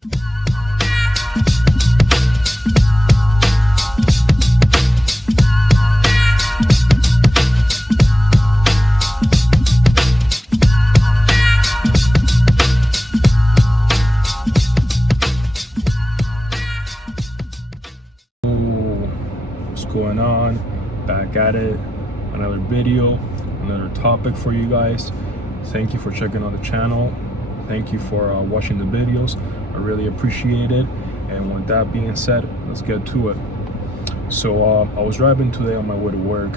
What's going on? Back at it. Another video, another topic for you guys. Thank you for checking out the channel. Thank you for watching the videos. I really appreciate it. And with that being said, let's get to it. So I was driving today on my way to work,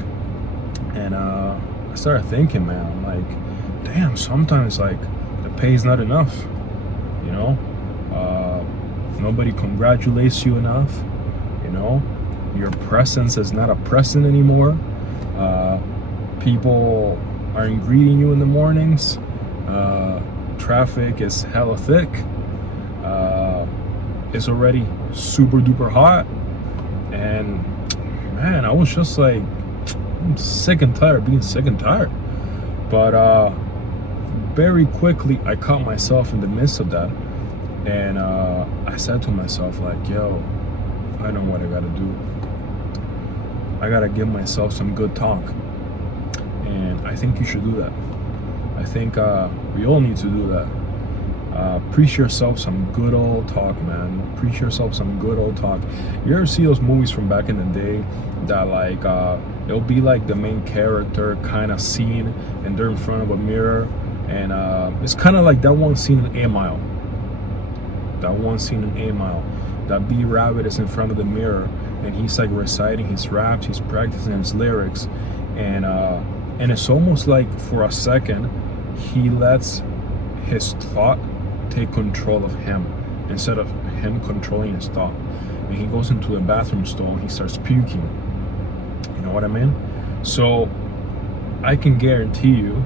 and I started thinking, man, I'm like, damn, sometimes like the pay is not enough, you know? Nobody congratulates you enough, you know? Your presence is not a present anymore. People aren't greeting you in the mornings. Traffic is hella thick. It's already super duper hot. And man, I was just like, I'm sick and tired of being sick and tired. But very quickly, I caught myself in the midst of that. And I said to myself, like, yo, I know what I gotta do. I gotta give myself some good talk. And I think you should do that. I think we all need to do that. Preach yourself some good old talk, man. Preach yourself some good old talk. You ever see those movies from back in the day that like it'll be like the main character kind of scene and they're in front of a mirror, and it's kind of like that one scene in 8 Mile. That one scene in 8 Mile. That B Rabbit is in front of the mirror and he's like reciting his raps, he's practicing his lyrics, and it's almost like for a second he lets his thought take control of him instead of him controlling his thought. And he goes into the bathroom stall and he starts puking. You know what I mean? So I can guarantee you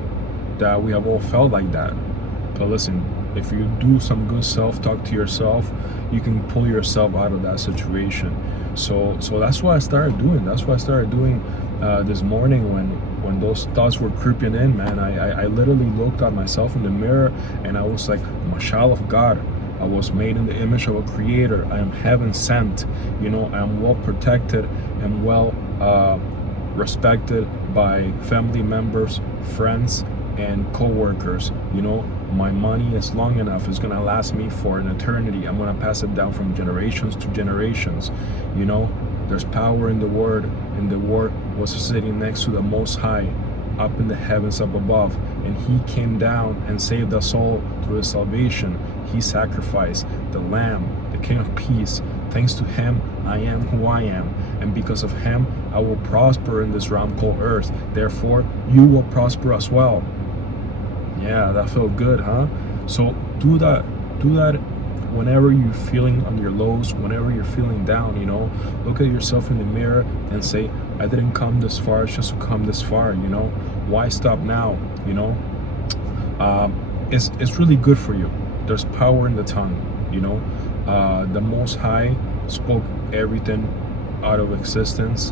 that we have all felt like that. But listen, if you do some good self-talk to yourself, you can pull yourself out of that situation. So that's what I started doing. That's what I started doing this morning when those thoughts were creeping in, man. I literally looked at myself in the mirror and I was like, I'm a child of God. I was made in the image of a creator. I am heaven sent. You know, I am well protected and well respected by family members, friends, and co-workers. You know, my money is long enough. It's gonna last me for an eternity. I'm gonna pass it down from generations to generations. You know, there's power in the word, and the word was sitting next to the Most High up in the heavens up above, and he came down and saved us all through his salvation. He sacrificed the Lamb, the King of Peace. Thanks to him, I am who I am, and because of him, I will prosper in this realm called earth. Therefore, you will prosper as well. Yeah, that felt good, huh? So do that whenever you're feeling on your lows, whenever you're feeling down, you know. Look at yourself in the mirror and say, I didn't come this far just to come this far, you know. Why stop now, you know? It's really good for you. There's power in the tongue, you know. The Most High spoke everything out of existence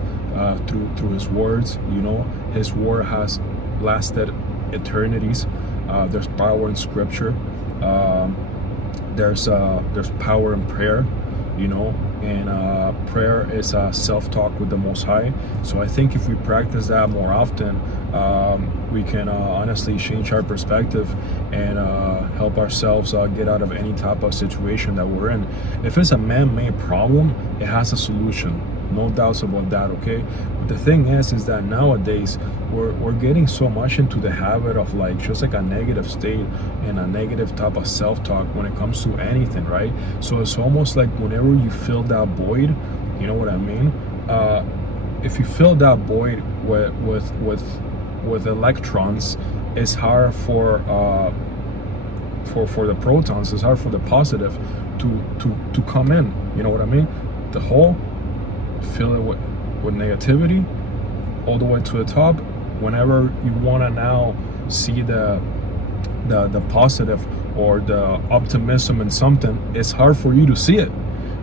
through his words, you know. His word has lasted eternities. There's power in scripture. There's power in prayer, you know, and prayer is self-talk with the Most High. So I think if we practice that more often, we can honestly change our perspective and help ourselves get out of any type of situation that we're in. If it's a man-made problem, it has a solution. No doubts about that, okay? But the thing is that nowadays we're getting so much into the habit of like just like a negative state and a negative type of self-talk when it comes to anything, right? So it's almost like whenever you fill that void, you know what I mean? If you fill that void with electrons, it's hard for the protons, it's hard for the positive to come in. You know what I mean? The hole, fill it with negativity all the way to the top. Whenever you want to now see the positive or the optimism in something, it's hard for you to see it.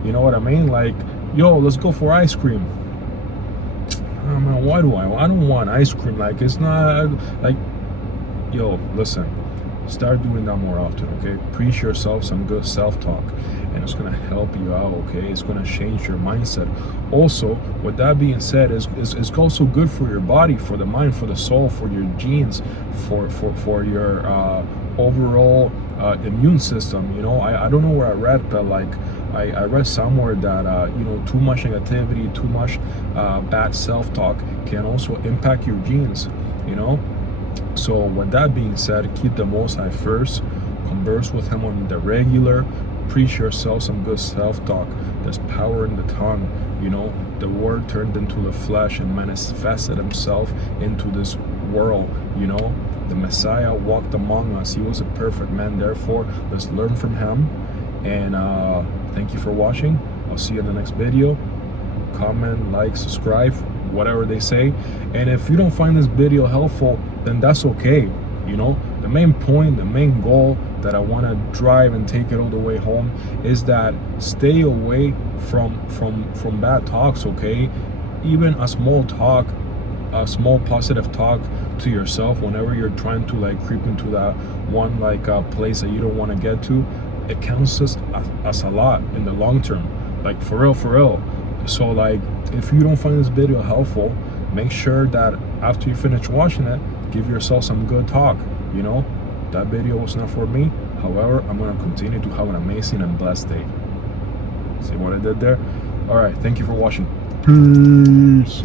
You know what I mean? Like, yo, let's go for ice cream. Oh man, I don't want ice cream. Like, it's not like, yo, listen, Start doing that more often, okay? Preach yourself some good self-talk, and it's gonna help you out, okay? It's gonna change your mindset. Also, with that being said, it's also good for your body, for the mind, for the soul, for your genes, for your overall immune system. You know, I don't know where I read, but like I read somewhere that you know, too much negativity, too much bad self-talk can also impact your genes, you know. So with that being said, keep the Most High first, converse with him on the regular, preach yourself some good self-talk. There's power in the tongue, you know. The word turned into the flesh and manifested himself into this world, you know. The Messiah walked among us. He was a perfect man. Therefore, let's learn from him. And thank you for watching. I'll see you in the next video. Comment, like, subscribe, whatever they say. And if you don't find this video helpful, then that's okay. You know, the main point, the main goal that I want to drive and take it all the way home is that stay away from bad talks, okay? Even a small talk, a small positive talk to yourself whenever you're trying to like creep into that one like place that you don't want to get to, it counts as a lot in the long term, like for real. So like, if you don't find this video helpful, make sure that after you finish watching it, give yourself some good talk. You know, that video was not for me. However, I'm gonna continue to have an amazing and blessed day. See what I did there? All right, thank you for watching. Peace.